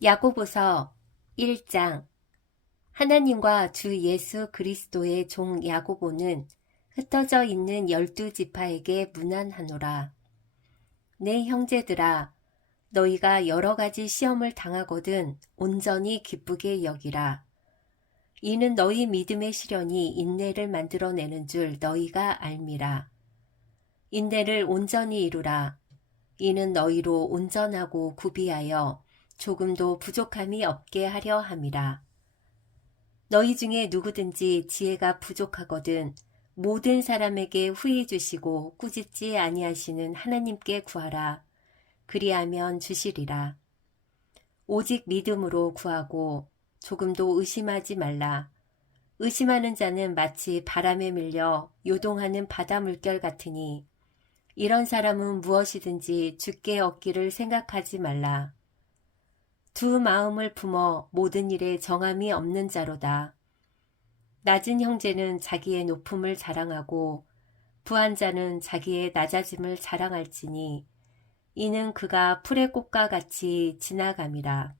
야고보서 1장. 하나님과 주 예수 그리스도의 종 야고보는 흩어져 있는 12지파에게 문안하노라. 내 형제들아, 너희가 여러 가지 시험을 당하거든 온전히 기쁘게 여기라. 이는 너희 믿음의 시련이 인내를 만들어내는 줄 너희가 알미라. 인내를 온전히 이루라. 이는 너희로 온전하고 구비하여 조금도 부족함이 없게 하려 함이라. 너희 중에 누구든지 지혜가 부족하거든 모든 사람에게 후히 주시고 꾸짖지 아니하시는 하나님께 구하라. 그리하면 주시리라. 오직 믿음으로 구하고 조금도 의심하지 말라. 의심하는 자는 마치 바람에 밀려 요동하는 바다 물결 같으니 이런 사람은 무엇이든지 주께 얻기를 생각하지 말라. 두 마음을 품어 모든 일에 정함이 없는 자로다. 낮은 형제는 자기의 높음을 자랑하고 부한 자는 자기의 낮아짐을 자랑할지니 이는 그가 풀의 꽃과 같이 지나감이라.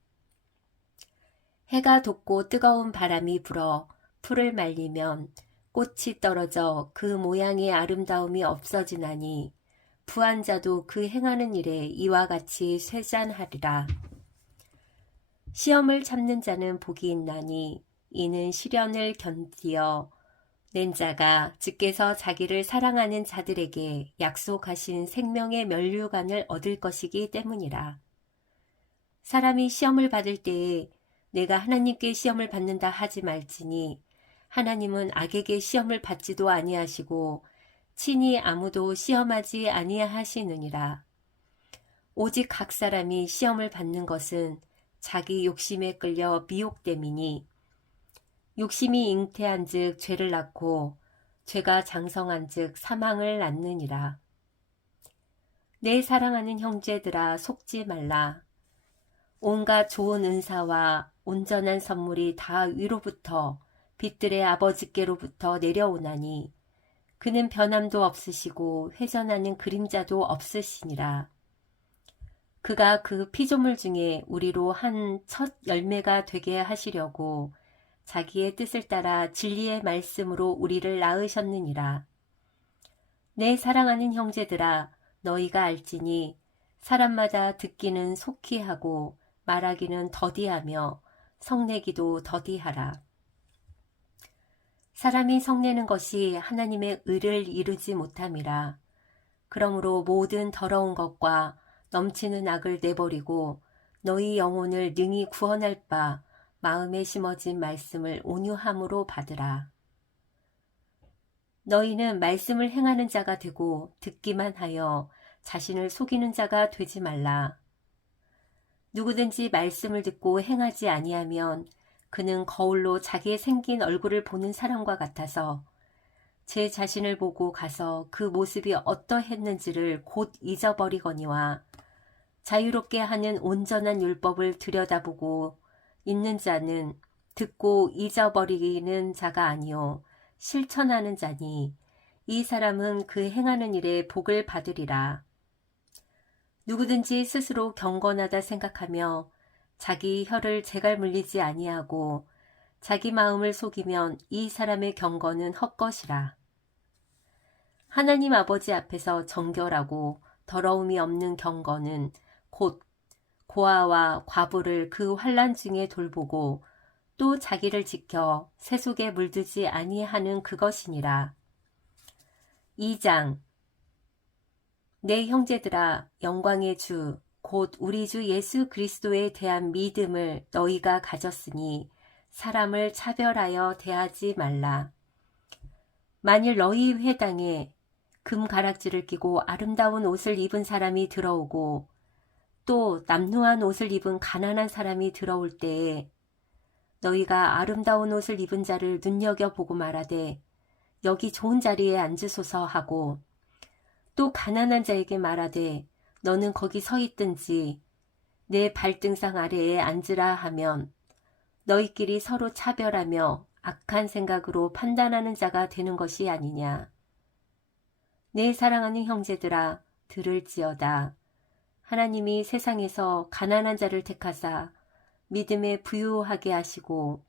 해가 돋고 뜨거운 바람이 불어 풀을 말리면 꽃이 떨어져 그 모양의 아름다움이 없어지나니 부한 자도 그 행하는 일에 이와 같이 쇠잔하리라. 시험을 참는 자는 복이 있나니 이는 시련을 견디어 낸 자가 주께서 자기를 사랑하는 자들에게 약속하신 생명의 면류관을 얻을 것이기 때문이라. 사람이 시험을 받을 때에 내가 하나님께 시험을 받는다 하지 말지니 하나님은 악에게 시험을 받지도 아니하시고 친히 아무도 시험하지 아니하시느니라. 오직 각 사람이 시험을 받는 것은 자기 욕심에 끌려 미혹됨이니 욕심이 잉태한즉 죄를 낳고 죄가 장성한즉 사망을 낳느니라. 내 사랑하는 형제들아, 속지 말라. 온갖 좋은 은사와 온전한 선물이 다 위로부터 빛들의 아버지께로부터 내려오나니 그는 변함도 없으시고 회전하는 그림자도 없으시니라. 그가 그 피조물 중에 우리로 한 첫 열매가 되게 하시려고 자기의 뜻을 따라 진리의 말씀으로 우리를 낳으셨느니라. 내 사랑하는 형제들아, 너희가 알지니 사람마다 듣기는 속히 하고 말하기는 더디하며 성내기도 더디하라. 사람이 성내는 것이 하나님의 의를 이루지 못함이라. 그러므로 모든 더러운 것과 넘치는 악을 내버리고 너희 영혼을 능히 구원할 바 마음에 심어진 말씀을 온유함으로 받으라. 너희는 말씀을 행하는 자가 되고 듣기만 하여 자신을 속이는 자가 되지 말라. 누구든지 말씀을 듣고 행하지 아니하면 그는 거울로 자기의 생긴 얼굴을 보는 사람과 같아서 제 자신을 보고 가서 그 모습이 어떠했는지를 곧 잊어버리거니와 자유롭게 하는 온전한 율법을 들여다보고 있는 자는 듣고 잊어버리는 자가 아니요 실천하는 자니 이 사람은 그 행하는 일에 복을 받으리라. 누구든지 스스로 경건하다 생각하며 자기 혀를 제갈 물리지 아니하고 자기 마음을 속이면 이 사람의 경건은 헛것이라. 하나님 아버지 앞에서 정결하고 더러움이 없는 경건은 곧 고아와 과부를 그 환난 중에 돌보고 또 자기를 지켜 세속에 물들지 아니하는 그것이니라. 2장. 내 형제들아, 영광의 주 곧 우리 주 예수 그리스도에 대한 믿음을 너희가 가졌으니 사람을 차별하여 대하지 말라. 만일 너희 회당에 금가락지를 끼고 아름다운 옷을 입은 사람이 들어오고 또 남루한 옷을 입은 가난한 사람이 들어올 때에 너희가 아름다운 옷을 입은 자를 눈여겨보고 말하되 여기 좋은 자리에 앉으소서 하고 또 가난한 자에게 말하되 너는 거기 서 있든지 내 발등상 아래에 앉으라 하면 너희끼리 서로 차별하며 악한 생각으로 판단하는 자가 되는 것이 아니냐. 내 사랑하는 형제들아, 들을지어다. 하나님이 세상에서 가난한 자를 택하사 믿음에 부유하게 하시고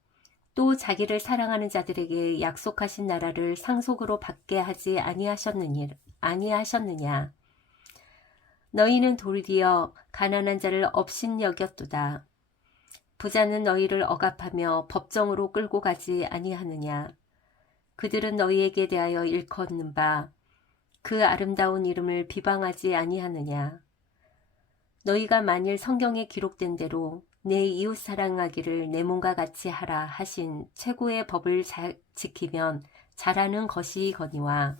또 자기를 사랑하는 자들에게 약속하신 나라를 상속으로 받게 하지 아니하셨느냐. 너희는 도리어 가난한 자를 업신여겼도다. 부자는 너희를 억압하며 법정으로 끌고 가지 아니하느냐. 그들은 너희에게 대하여 일컫는 바 그 아름다운 이름을 비방하지 아니하느냐. 너희가 만일 성경에 기록된 대로 내 이웃 사랑하기를 내 몸과 같이 하라 하신 최고의 법을 지키면 잘하는 것이거니와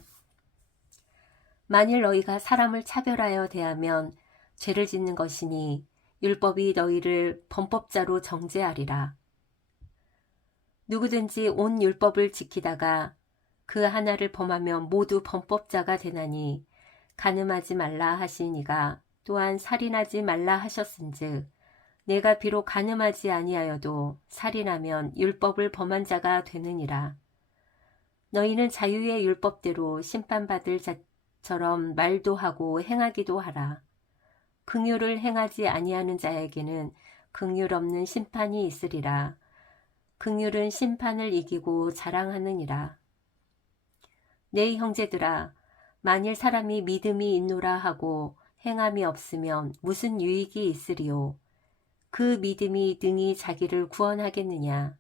만일 너희가 사람을 차별하여 대하면 죄를 짓는 것이니 율법이 너희를 범법자로 정죄하리라. 누구든지 온 율법을 지키다가 그 하나를 범하면 모두 범법자가 되나니 간음하지 말라 하신 이가 또한 살인하지 말라 하셨은즉 내가 비록 간음하지 아니하여도 살인하면 율법을 범한 자가 되느니라. 너희는 자유의 율법대로 심판받을 자처럼 말도 하고 행하기도 하라. 긍휼을 행하지 아니하는 자에게는 긍휼 없는 심판이 있으리라. 긍휼은 심판을 이기고 자랑하느니라. 내 형제들아, 만일 사람이 믿음이 있노라 하고 행함이 없으면 무슨 유익이 있으리요. 그 믿음이 능히 자기를 구원하겠느냐.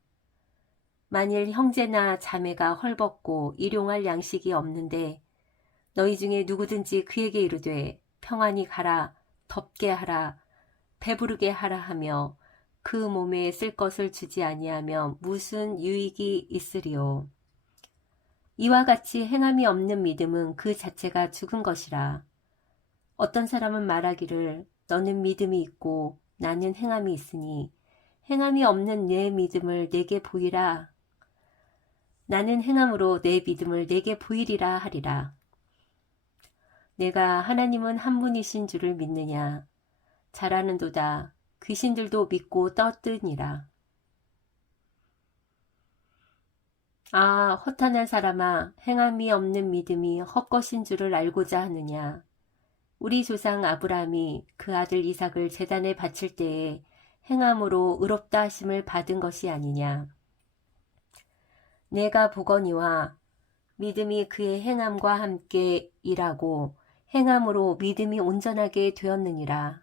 만일 형제나 자매가 헐벗고 일용할 양식이 없는데 너희 중에 누구든지 그에게 이르되 평안히 가라, 덥게 하라, 배부르게 하라 하며 그 몸에 쓸 것을 주지 아니하면 무슨 유익이 있으리요. 이와 같이 행함이 없는 믿음은 그 자체가 죽은 것이라. 어떤 사람은 말하기를 너는 믿음이 있고 나는 행함이 있으니 행함이 없는 내 믿음을 내게 보이라. 나는 행함으로 내 믿음을 내게 보이리라 하리라. 내가 하나님은 한 분이신 줄을 믿느냐. 잘하는도다. 귀신들도 믿고 떠드니라. 아, 허탄한 사람아, 행함이 없는 믿음이 헛것인 줄을 알고자 하느냐. 우리 조상 아브라함이 그 아들 이삭을 제단에 바칠 때에 행함으로 의롭다 하심을 받은 것이 아니냐. 내가 보거니와 믿음이 그의 행함과 함께 일하고 행함으로 믿음이 온전하게 되었느니라.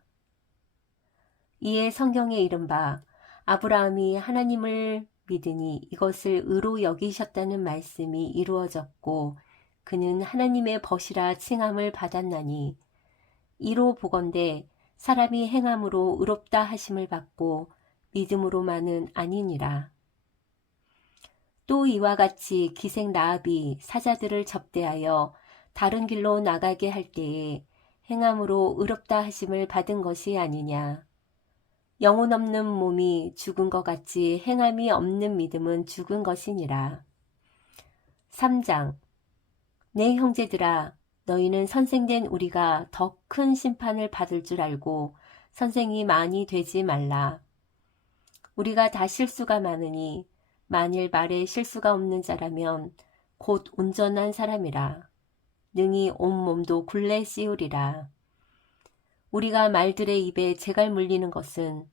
이에 성경에 이른바 아브라함이 하나님을 믿으니 이것을 의로 여기셨다는 말씀이 이루어졌고 그는 하나님의 벗이라 칭함을 받았나니 이로 보건대 사람이 행함으로 의롭다 하심을 받고 믿음으로만은 아니니라. 또 이와 같이 기생 라합이 사자들을 접대하여 다른 길로 나가게 할 때에 행함으로 의롭다 하심을 받은 것이 아니냐. 영혼 없는 몸이 죽은 것 같이 행함이 없는 믿음은 죽은 것이니라. 3장. 내 형제들아, 너희는 선생된 우리가 더 큰 심판을 받을 줄 알고 선생이 많이 되지 말라. 우리가 다 실수가 많으니 만일 말에 실수가 없는 자라면 곧 온전한 사람이라. 능히 온몸도 굴레 씌우리라. 우리가 말들의 입에 재갈 물리는 것은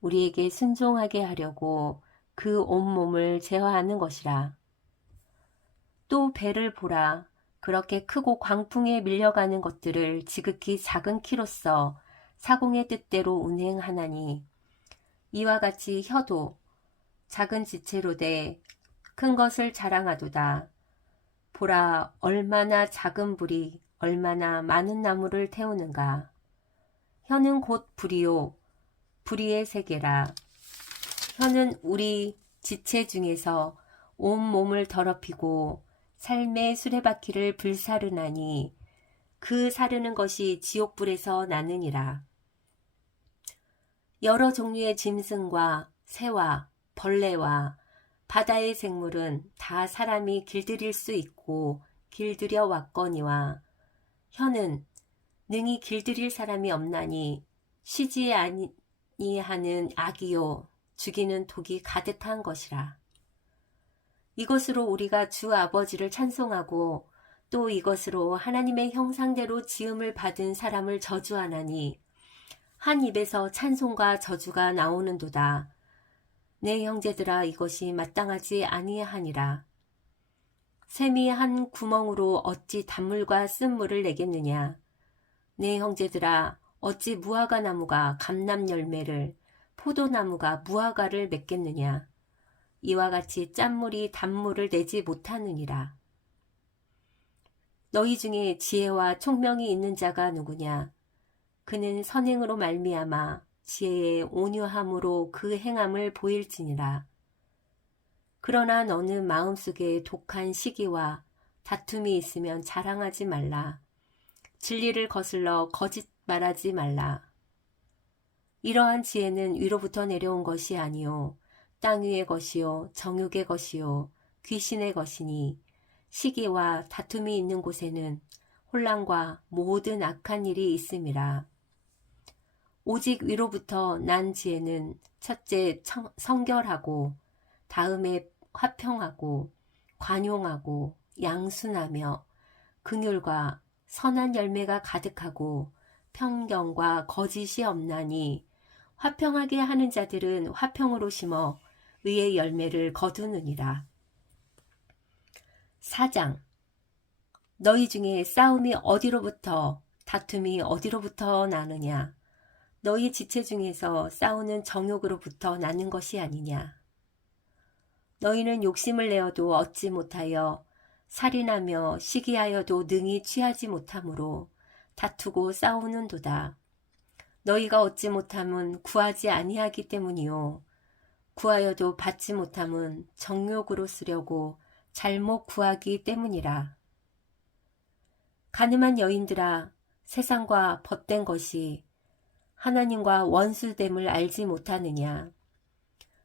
우리에게 순종하게 하려고 그 온몸을 제어하는 것이라. 또 배를 보라. 그렇게 크고 광풍에 밀려가는 것들을 지극히 작은 키로써 사공의 뜻대로 운행하나니 이와 같이 혀도 작은 지체로 돼 큰 것을 자랑하도다. 보라, 얼마나 작은 불이 얼마나 많은 나무를 태우는가. 혀는 곧 불이요 불의의 세계라. 혀는 우리 지체 중에서 온 몸을 더럽히고 삶의 수레바퀴를 불사르나니 그 사르는 것이 지옥불에서 나느니라. 여러 종류의 짐승과 새와 벌레와 바다의 생물은 다 사람이 길들일 수 있고 길들여 왔거니와 혀는 능히 길들일 사람이 없나니 쉬지 아니하는 악이요 죽이는 독이 가득한 것이라. 이것으로 우리가 주 아버지를 찬송하고 또 이것으로 하나님의 형상대로 지음을 받은 사람을 저주하나니 한 입에서 찬송과 저주가 나오는도다. 내 형제들아 이것이 마땅하지 아니하니라. 샘이 한 구멍으로 어찌 단물과 쓴물을 내겠느냐. 내 형제들아 어찌 무화과 나무가 감람 열매를 포도나무가 무화과를 맺겠느냐. 이와 같이 짠물이 단물을 내지 못하느니라. 너희 중에 지혜와 총명이 있는 자가 누구냐. 그는 선행으로 말미암아 지혜의 온유함으로 그 행함을 보일지니라. 그러나 너는 마음속에 독한 시기와 다툼이 있으면 자랑하지 말라. 진리를 거슬러 거짓 말하지 말라. 이러한 지혜는 위로부터 내려온 것이 아니요 땅 위의 것이요 정욕의 것이요 귀신의 것이니 시기와 다툼이 있는 곳에는 혼란과 모든 악한 일이 있음이라. 오직 위로부터 난 지혜는 첫째 성결하고 다음에 화평하고 관용하고 양순하며 긍휼과 선한 열매가 가득하고 편견과 거짓이 없나니 화평하게 하는 자들은 화평으로 심어 의의 열매를 거두느니라. 4장. 너희 중에 싸움이 어디로부터 다툼이 어디로부터 나느냐. 너희 지체 중에서 싸우는 정욕으로부터 나는 것이 아니냐. 너희는 욕심을 내어도 얻지 못하여 살인하며 시기하여도 능히 취하지 못하므로 다투고 싸우는도다. 너희가 얻지 못함은 구하지 아니하기 때문이요 구하여도 받지 못함은 정욕으로 쓰려고 잘못 구하기 때문이라. 가늠한 여인들아 세상과 벗된 것이 하나님과 원수됨을 알지 못하느냐.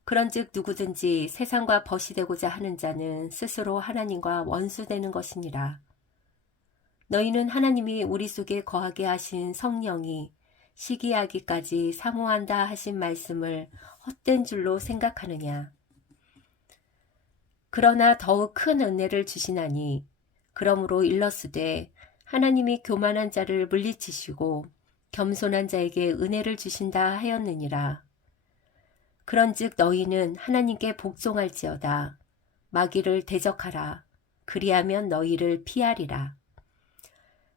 그런즉 누구든지 세상과 벗이 되고자 하는 자는 스스로 하나님과 원수되는 것이니라. 너희는 하나님이 우리 속에 거하게 하신 성령이 시기하기까지 사모한다 하신 말씀을 헛된 줄로 생각하느냐. 그러나 더욱 큰 은혜를 주시나니 그러므로 일러스되 하나님이 교만한 자를 물리치시고 겸손한 자에게 은혜를 주신다 하였느니라. 그런즉 너희는 하나님께 복종할지어다. 마귀를 대적하라. 그리하면 너희를 피하리라.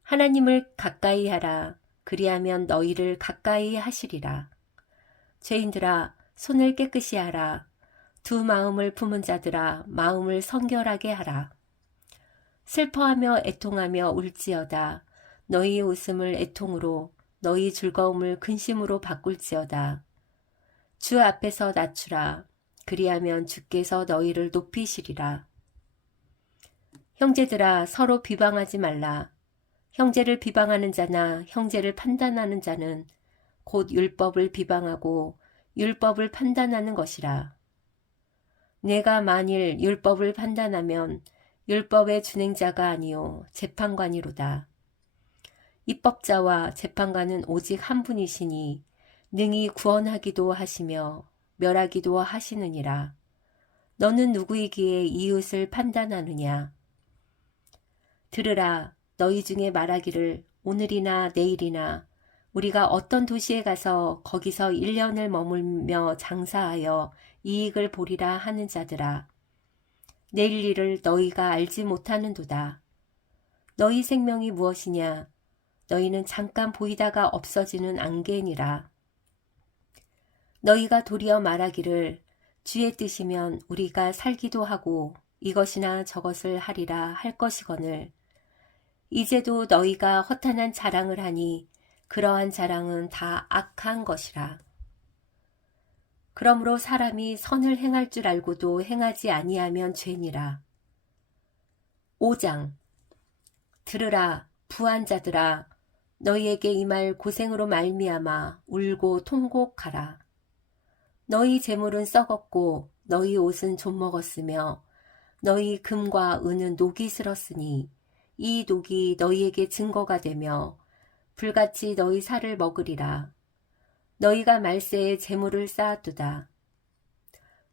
하나님을 가까이 하라. 그리하면 너희를 가까이 하시리라. 죄인들아 손을 깨끗이 하라. 두 마음을 품은 자들아 마음을 성결하게 하라. 슬퍼하며 애통하며 울지어다. 너희 웃음을 애통으로 너희 즐거움을 근심으로 바꿀지어다. 주 앞에서 낮추라. 그리하면 주께서 너희를 높이시리라. 형제들아 서로 비방하지 말라. 형제를 비방하는 자나 형제를 판단하는 자는 곧 율법을 비방하고 율법을 판단하는 것이라. 내가 만일 율법을 판단하면 율법의 준행자가 아니요 재판관이로다. 입법자와 재판관은 오직 한 분이시니 능히 구원하기도 하시며 멸하기도 하시느니라. 너는 누구이기에 이웃을 판단하느냐. 들으라. 너희 중에 말하기를 오늘이나 내일이나 우리가 어떤 도시에 가서 거기서 1년을 머물며 장사하여 이익을 보리라 하는 자들아. 내일 일을 너희가 알지 못하는도다. 너희 생명이 무엇이냐. 너희는 잠깐 보이다가 없어지는 안개니라. 너희가 도리어 말하기를 주의 뜻이면 우리가 살기도 하고 이것이나 저것을 하리라 할 것이거늘 이제도 너희가 허탄한 자랑을 하니 그러한 자랑은 다 악한 것이라. 그러므로 사람이 선을 행할 줄 알고도 행하지 아니하면 죄니라. 5장. 들으라 부한 자들아 너희에게 이 말 고생으로 말미암아 울고 통곡하라. 너희 재물은 썩었고 너희 옷은 좀먹었으며 너희 금과 은은 녹이 슬었으니 이 녹이 너희에게 증거가 되며 불같이 너희 살을 먹으리라. 너희가 말세에 재물을 쌓았도다.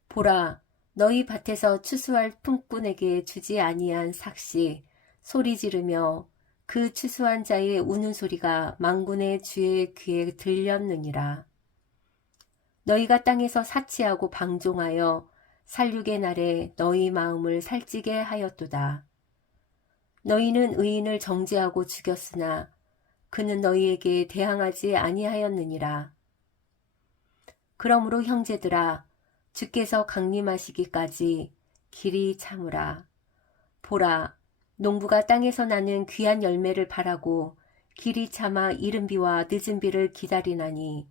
보라 너희 밭에서 추수할 품꾼에게 주지 아니한 삭시 소리 지르며 그 추수한 자의 우는 소리가 만군의 주의 귀에 들렸느니라. 너희가 땅에서 사치하고 방종하여 살육의 날에 너희 마음을 살찌게 하였도다. 너희는 의인을 정죄하고 죽였으나 그는 너희에게 대항하지 아니하였느니라. 그러므로 형제들아, 주께서 강림하시기까지 길이 참으라. 보라, 농부가 땅에서 나는 귀한 열매를 바라고 길이 참아 이른 비와 늦은 비를 기다리나니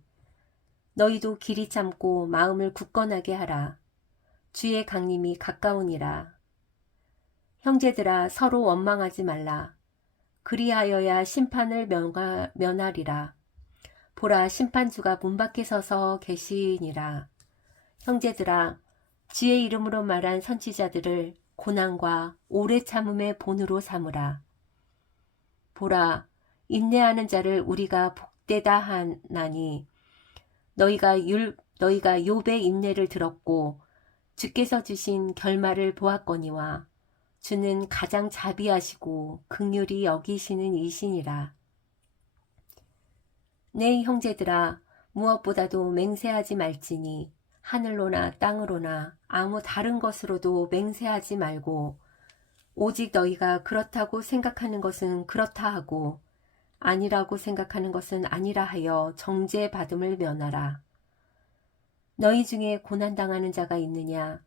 너희도 길이 참고 마음을 굳건하게 하라. 주의 강림이 가까우니라. 형제들아, 서로 원망하지 말라. 그리하여야 심판을 면하리라. 보라, 심판주가 문 밖에 서서 계시니라. 형제들아, 주의 이름으로 말한 선지자들을 고난과 오래 참음의 본으로 삼으라. 보라, 인내하는 자를 우리가 복되다 하나니 너희가 욥의 인내를 들었고 주께서 주신 결말을 보았거니와 주는 가장 자비하시고 긍휼히 여기시는 이시니라. 내 형제들아, 무엇보다도 맹세하지 말지니 하늘로나 땅으로나 아무 다른 것으로도 맹세하지 말고 오직 너희가 그렇다고 생각하는 것은 그렇다 하고 아니라고 생각하는 것은 아니라 하여 정죄받음을 면하라. 너희 중에 고난당하는 자가 있느냐?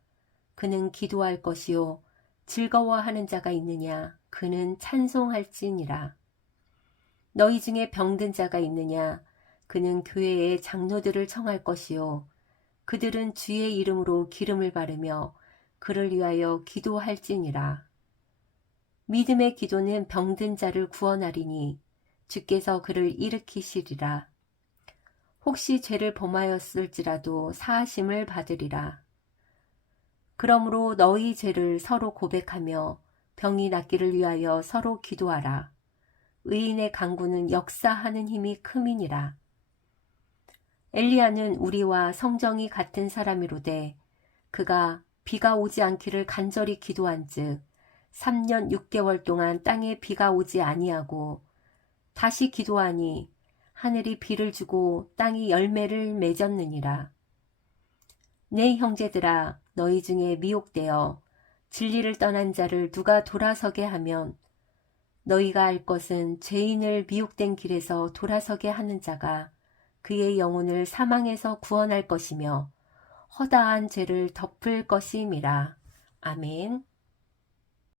그는 기도할 것이요. 즐거워하는 자가 있느냐? 그는 찬송할지니라. 너희 중에 병든 자가 있느냐? 그는 교회의 장로들을 청할 것이요. 그들은 주의 이름으로 기름을 바르며 그를 위하여 기도할지니라. 믿음의 기도는 병든 자를 구원하리니 주께서 그를 일으키시리라. 혹시 죄를 범하였을지라도 사하심을 받으리라. 그러므로 너희 죄를 서로 고백하며 병이 낫기를 위하여 서로 기도하라. 의인의 간구는 역사하는 힘이 큼이니라. 엘리야는 우리와 성정이 같은 사람이로되 그가 비가 오지 않기를 간절히 기도한즉 3년 6개월 동안 땅에 비가 오지 아니하고 다시 기도하니 하늘이 비를 주고 땅이 열매를 맺었느니라. 내 형제들아, 너희 중에 미혹되어 진리를 떠난 자를 누가 돌아서게 하면 너희가 알 것은 죄인을 미혹된 길에서 돌아서게 하는 자가 그의 영혼을 사망에서 구원할 것이며 허다한 죄를 덮을 것임이라. 아멘.